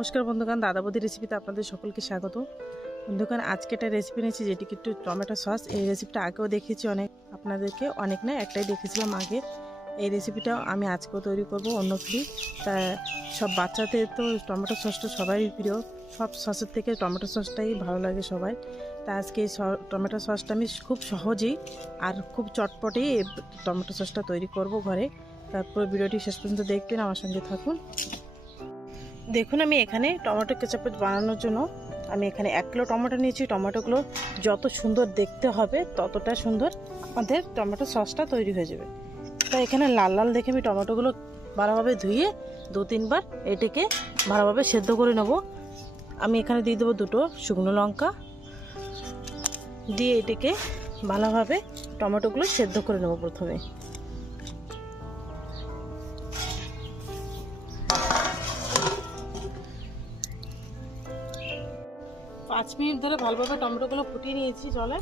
নমস্কার বন্ধুগণ, দাদা বৌদি রেসিপিতে আপনাদের সকলকে স্বাগত। বন্ধুগণ, আজকে একটা রেসিপি নিয়েছি যেটি একটু টমেটো সস। এই রেসিপিটা আগেও দেখেছি আপনাদেরকে অনেক না একটাই দেখেছিলাম আগে। এই রেসিপিটাও আমি আজকেও তৈরি করব অন্য ফ্রি। তা সব বাচ্চাদের তো টমেটো সসটা সবাই প্রিয়, সব সসের থেকে টমেটো সসটাই ভালো লাগে সবাই। তা আজকে এই টমেটো সসটা আমি খুব সহজেই আর খুব চটপটেই টমেটো সসটা তৈরি করব ঘরে। তারপর ভিডিওটি শেষ পর্যন্ত দেখবেন, আমার সঙ্গে থাকুন। দেখুন, আমি এখানে টমেটো কেচাপ বানানোর জন্য আমি এখানে 1 কিলো টমেটো নিয়েছি। টমেটোগুলো যত সুন্দর দেখতে হবে ততটা সুন্দর আমাদের টমেটো সসটা তৈরি হয়ে যাবে। তাই এখানে লাল লাল দেখে আমি টমেটোগুলো ভালোভাবে ধুয়ে 2-3 বার এটাকে ভালোভাবে সেদ্ধ করে নেব। আমি এখানে দিয়ে দেবো 2টো শুকনো লঙ্কা, দিয়ে এটাকে ভালোভাবে টমেটোগুলো সেদ্ধ করে নেব। প্রথমে 5 মিনিট ধরে ভালোভাবে টমেটোগুলো ফুটিয়ে নিয়েছি জলে।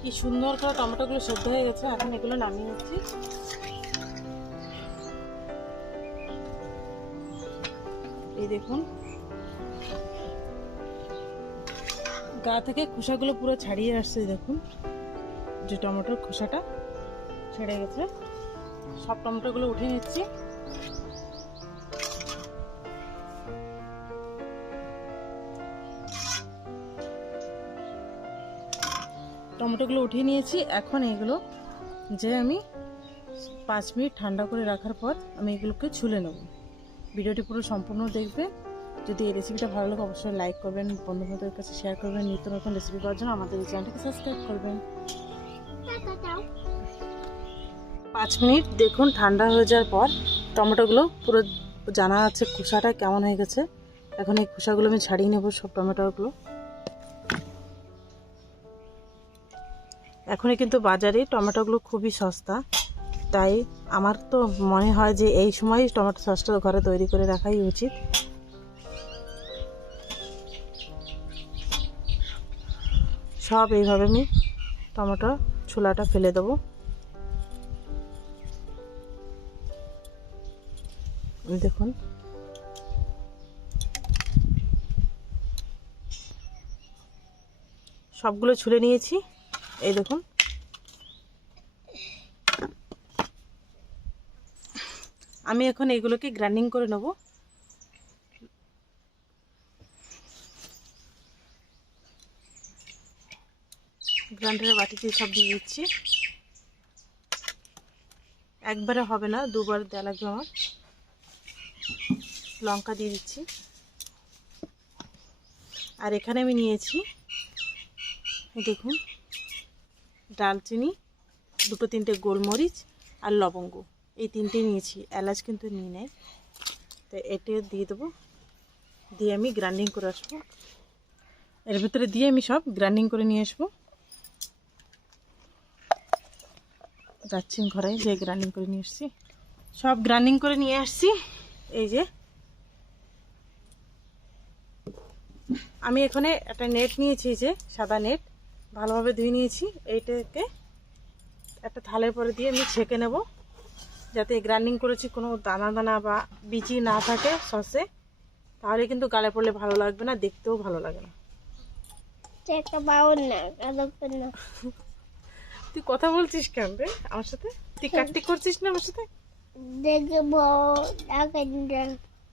কি সুন্দর করে টমেটোগুলো সেদ্ধ হয়ে গেছে। এখন এগুলো নামিয়ে নিচ্ছি। এই দেখুন, গা থেকে খোসাগুলো পুরো ছাড়িয়ে আসছে। দেখুন, যে টমেটোর খোসাটা ছেড়ে গেছে। সব টমেটোগুলো উঠিয়ে নিচ্ছি। টমেটোগুলো উঠিয়ে নিয়েছি। এখন এগুলো যে আমি 5 মিনিট ঠান্ডা করে রাখার পর আমি এগুলোকে ছুলে নেব। ভিডিওটি পুরো সম্পূর্ণ দেখবে। যদি এই রেসিপিটা ভালো লাগে অবশ্যই লাইক করবেন, বন্ধুবান্ধবের কাছে শেয়ার করবেন। নিত্য নতুন রেসিপি পাওয়ার জন্য আমাদের এই চ্যানেলটাকে সাবস্ক্রাইব করবেন। 5 মিনিট দেখুন ঠান্ডা হয়ে যাওয়ার পর টমেটোগুলো পুরো জানা আছে খোসাটা কেমন হয়ে গেছে। এখন এই খোসাগুলো আমি ছাড়িয়ে নেব সব টমেটোগুলো। এখনই কিন্তু বাজারে টমেটোগুলো খুবই সস্তা, তাই আমার তো মনে হয় যে এই সময় টমেটো সসটা ঘরে তৈরি করে রাখাই উচিত। সব এইভাবে আমি টমেটো ছোলাটা ফেলে দেবো। দেখুন, সবগুলো ছুলে নিয়েছি। এই দেখুন, আমি এখন এগুলোকে গ্রাইন্ডিং করে নেব। গ্রাইন্ডারের বাটিতে সব দিয়ে দিচ্ছি। একবারে হবে না, 2বার দেওয়া লাগবে আমার। লঙ্কা দিয়ে দিচ্ছি। আর এখানে আমি নিয়েছি, দেখুন, ডালচিনি, 2-3টে গোলমরিচ আর লবঙ্গ, এই 3টে নিয়েছি। এলাচ কিন্তু নিয়ে নেয়। তো এটা দিয়ে দেবো, দিয়ে আমি গ্রাইন্ডিং করে আসবো। এর ভিতরে দিয়ে আমি সব গ্রাইন্ডিং করে নিয়ে আসবো। যাচ্ছি ঘরে, যে গ্রাইন্ডিং করে নিয়ে আসছি। সব গ্রাইন্ডিং করে নিয়ে আসছি। এই যে আমি এখানে একটা নেট নিয়েছি, যে সাদা নেট, ভালোভাবে ধুয়ে নিয়েছি। এইটাকে একটা থালের পরে দিয়ে আমি ছেঁকে নেব, যাতে গ্রাইন্ডিং করেছি কোনো দানা দানা বা বিচি না থাকে সসে। তাহলে কিন্তু গালে পড়লে ভালো লাগবে না, দেখতেও ভালো লাগে না। তুই কথা বলছিস কেন রে আমার সাথে? তুই কাটটি করছিস না আমার সাথে?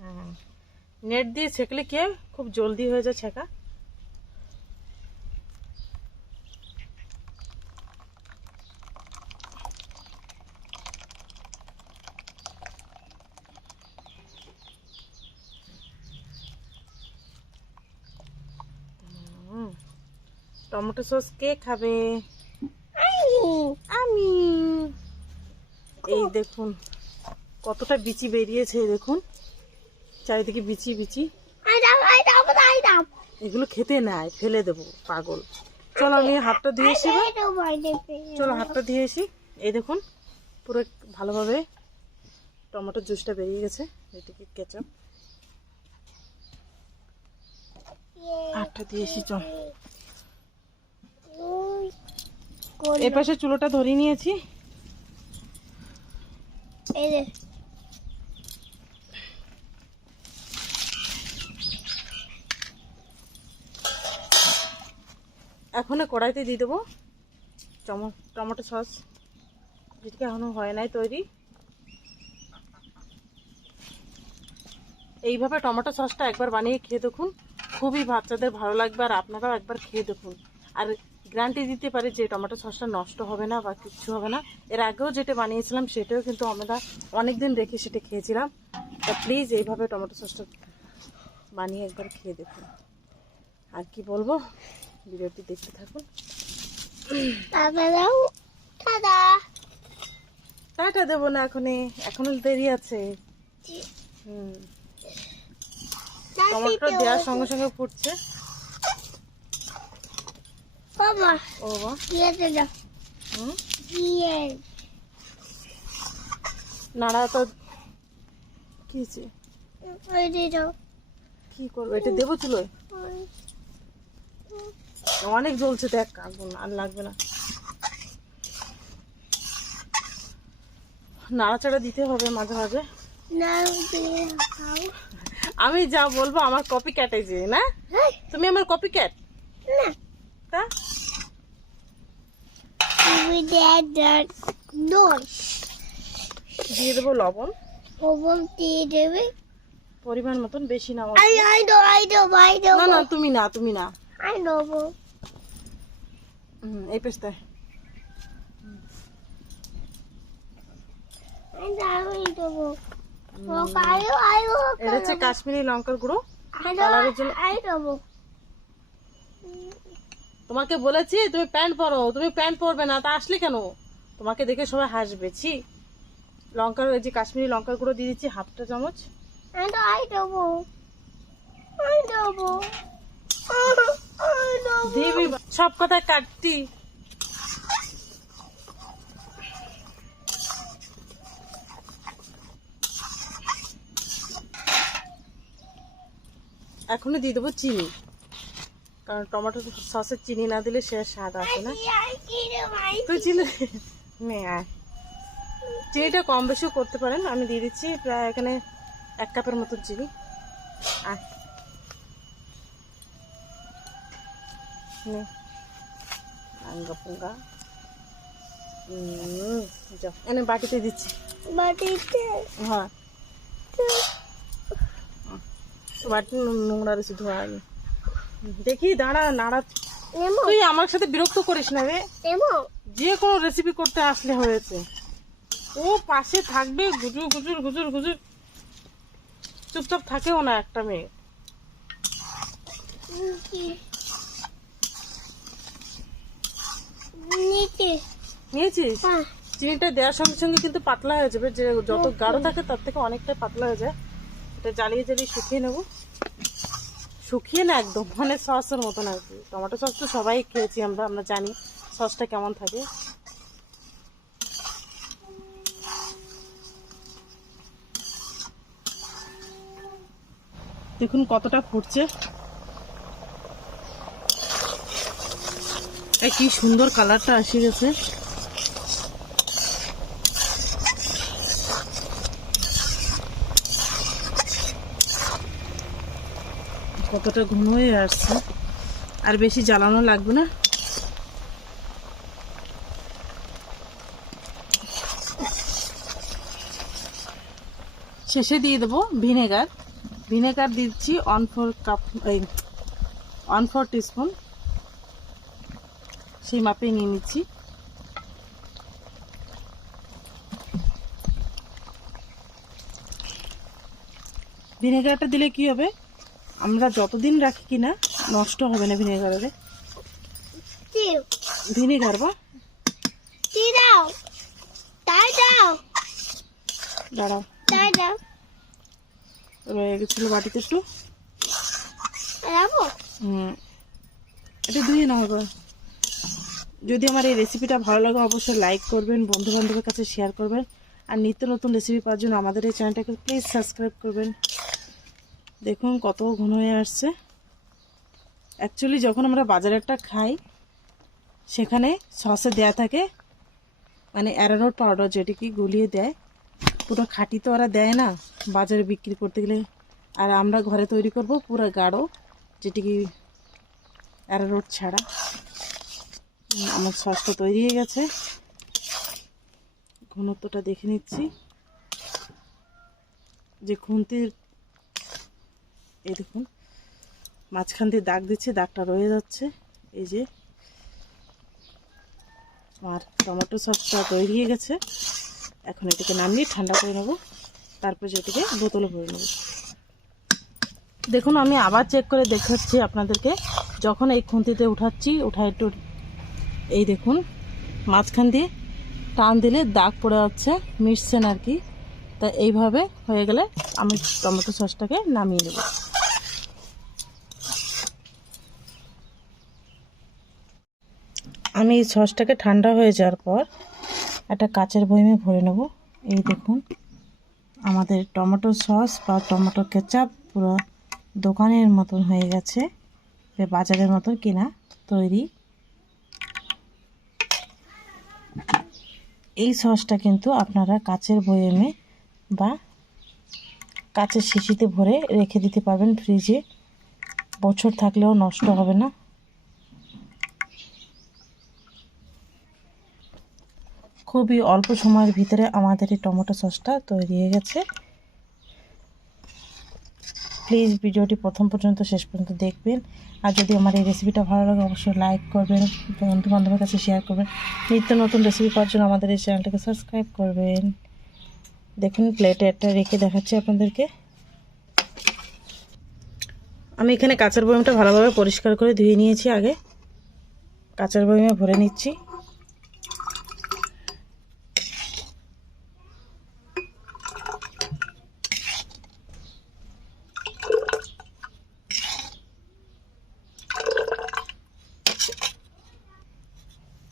হ্যাঁ, নেট দিয়ে ছেঁকলে কি খুব জলদি হয়ে যায় ছেঁকা। টমেটো সস কে খাবে? আমি। এই দেখুন কতটা বিচি বেরিয়েছে। দেখুন চারিদিকে বিচি বিচি। এগুলো খেতে নাই, ফেলে দেবো, পাগল। চলো আমি হাতটা ধুয়েছি। চলো হাতটা ধুয়েছি। এই দেখুন পুরো ভালোভাবে টমেটো জুসটা বেরিয়ে গেছে। এটাকে কেচাপ হাতটা দিয়েছি। চল এই পাশে চুলোটা ধরিয়ে নিয়েছি। এই যে এখন কড়াইতে দিয়ে দেবো টমেটো সস, যেটা এখনো হয় নাই তৈরি। এইভাবে টমেটো সসটা একবার বানিয়ে খেয়ে দেখুন, খুবই বাচ্চাদের ভালো লাগবে, আর আপনারাও একবার খেয়ে দেখুন। আর গ্যারান্টি দিতে পারি যে টমেটো সসটা নষ্ট হবে না বা কিচ্ছু হবে না। এর আগেও যেটা বানিয়েছিলাম সেটাও কিন্তু আমরা অনেক দিন রেখে সেটা খেয়েছিলাম। তা প্লিজ এইভাবে টমেটো সসটা বানিয়ে একবার খেয়ে দেখুন। আর কি বলবো, ভিডিওটি দেখতে থাকুন। টাটা দেবো না, এখনো দেরি আছে। টমেটো দেওয়ার সঙ্গে সঙ্গে ফুটছে। নাড়া তো কি কি করবো, এটা দেবো চুলোয়? অনেক জ্বলছে, দেখ আগুন আর লাগবে না। নাড়াচাড়া দিতে হবে মাঝে মাঝে। আমি যা বলবো আমার কপি ক্যাটে যে না, তুমি আমার কপি ক্যাট তা দিয়ে দেবো লবণ দিয়ে দেবে পরিমাণ মতন, বেশি না। না তুমি না এই পেস্তায় এটা হচ্ছে কাশ্মীরি লঙ্কার গুঁড়ো কালারের জন্য। তোমাকে বলেছি তুমি প্যান্ট পরো, তুমি প্যান্ট পরবে না, তা আসলে কেন? তোমাকে দেখে সবাই হাসবে। ছি, লঙ্কার এই যে কাশ্মীরি লঙ্কার গুঁড়ো দিয়ে দিচ্ছি হাফটা চামচ। দিবি সব কথা কাটতি। এখনই দিয়ে দেবো চিনি, কারণ টমেটো সসের চিনি না দিলে সে স্বাদ আসে না। তুই চিনিটা কম বেশিও করতে পারেন। আমি দিয়ে দিচ্ছি প্রায় এখানে 1 কাপের মতন চিনি। এনে বাটিতে দিচ্ছি। হ্যাঁ, বাটি নোংরা রয়েছে, ধোয়া। দেখি দাঁড়া, নাড়া। তুই আমার সাথে বিরক্ত করিস না রে। যে কোনো রেসিপি করতে আসলে হয়েছে, ও পাশে থাকবে গুজুর গুজুর গুজুর গুজুর, চুপচাপ থাকেও না একটা মেয়ে। নিয়েছিস? চিনিটা দেওয়ার সঙ্গে সঙ্গে কিন্তু পাতলা হয়ে যাবে, যে যত গাঢ় থাকে তার থেকে অনেকটাই পাতলা হয়ে যায়। এটা জ্বালিয়ে জ্বালিয়ে শুকিয়ে নেবো। শুকিয়ে না একদম, মানে সসের মতন আর কি। টমেটো সস তো সবাই খেয়েছি আমরা জানি সসটা কেমন থাকে। দেখুন কতটা ফুটছে, কি সুন্দর কালারটা এসে গেছে। কতটা ঘন হয়ে আসছে, আর বেশি জ্বালানো লাগবে না। শেষে দিয়ে দেবো ভিনেগার। ভিনেগার দিচ্ছি 1/4 টিস্পুন, সেই মাপে নিয়ে নিচ্ছি। ভিনেগারটা দিলে কি হবে, আমরা যতদিন রাখি কিনা নষ্ট হবে না ভিনেগারে। ভিনেগার বা দাঁড়াও, রয়ে গেছিল বাটিতে একটু। এটা ধুয়ে নাও এবার। যদি আমার এই রেসিপিটা ভালো লাগে অবশ্যই লাইক করবেন, বন্ধু বান্ধবের কাছে শেয়ার করবেন, আর নিত্য নতুন রেসিপি পাওয়ার জন্য আমাদের এই চ্যানেলটাকে প্লিজ সাবস্ক্রাইব করবেন। দেখুন কত ঘন হয়ে আসছে। অ্যাকচুয়ালি যখন আমরা বাজারেরটা খাই সেখানে সসে দেয়া থাকে মানে অ্যারারুট পাউডার, যেটি কি গুলিয়ে দেয়, পুরো খাঁটি তো ওরা দেয় না বাজারে বিক্রি করতে গেলে, আর আমরা ঘরে তৈরি করব পুরো গাঢ়, যেটি কি অ্যারারুট ছাড়া। আমার সসটা তৈরি হয়ে গেছে, ঘনত্বটা দেখে নিচ্ছি। যে খুন্তির এই দেখুন মাঝখান দিয়ে দাগ দিচ্ছে, দাগটা রয়ে যাচ্ছে। এই যে আমার টমেটো সসটা তৈরি হয়ে গেছে। এখন এটাকে নামিয়ে ঠান্ডা করে নেব, তারপর যেটিকে বোতলে ভরে নেব। দেখুন আমি আবার চেক করে দেখাচ্ছি আপনাদেরকে। যখন এই খুন্তিতে উঠাচ্ছি, উঠায় একটু এই দেখুন মাঝখান দিয়ে টান দিলে দাগ পড়ে যাচ্ছে, মিশছে না আর কি। তা এইভাবে হয়ে গেলে আমি টমেটো সসটাকে নামিয়ে নেব। আমি এই সসটাকে ঠান্ডা হয়ে যাওয়ার পর একটা কাচের বয়ামে ভরে নেব। এই দেখুন আমাদের টমেটো সস বা টমেটো কেচাপ পুরো দোকানের মতন হয়ে গেছে, বাজারের মতন কিনা তৈরি। এই সসটা কিন্তু আপনারা কাচের বয়ামে বা কাচের শিশিতে ভরে রেখে দিতে পারবেন ফ্রিজে, বছর থাকলেও নষ্ট হবে না। খুবই অল্প সময়ের ভিতরে আমাদের এই টমেটো সসটা তৈরি হয়ে গেছে। প্লিজ ভিডিওটি প্রথম পর্যন্ত শেষ পর্যন্ত দেখবেন। আর যদি আমার এই রেসিপিটা ভালো লাগে অবশ্যই লাইক করবেন, বন্ধু বান্ধবের কাছে শেয়ার করবেন। নিত্য নতুন রেসিপি পাওয়ার জন্য আমাদের এই চ্যানেলটাকে সাবস্ক্রাইব করবেন। দেখুন প্লেটে একটা রেখে দেখাচ্ছি আপনাদেরকে। আমি এখানে কাঁচের বয়ামটা ভালোভাবে পরিষ্কার করে ধুয়ে নিয়েছি, আগে কাঁচের বয়ামে ভরে নিচ্ছি।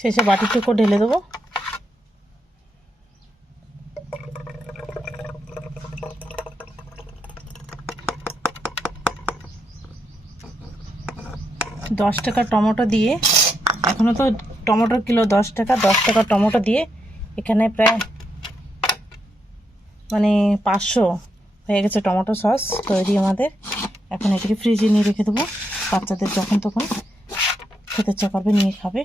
শেষে বাটিটুকু ঢেলে দেবো। ৳10 টমেটো দিয়ে, এখনও তো টমেটোর কিলো ৳10 টমেটো দিয়ে এখানে প্রায় 500 হয়ে গেছে টমেটো সস তৈরি আমাদের। এখন এটাকে ফ্রিজে নিয়ে রেখে দেবো, বাচ্চাদের যখন তখন খেতে ইচ্ছা করবে নিয়ে খাবে।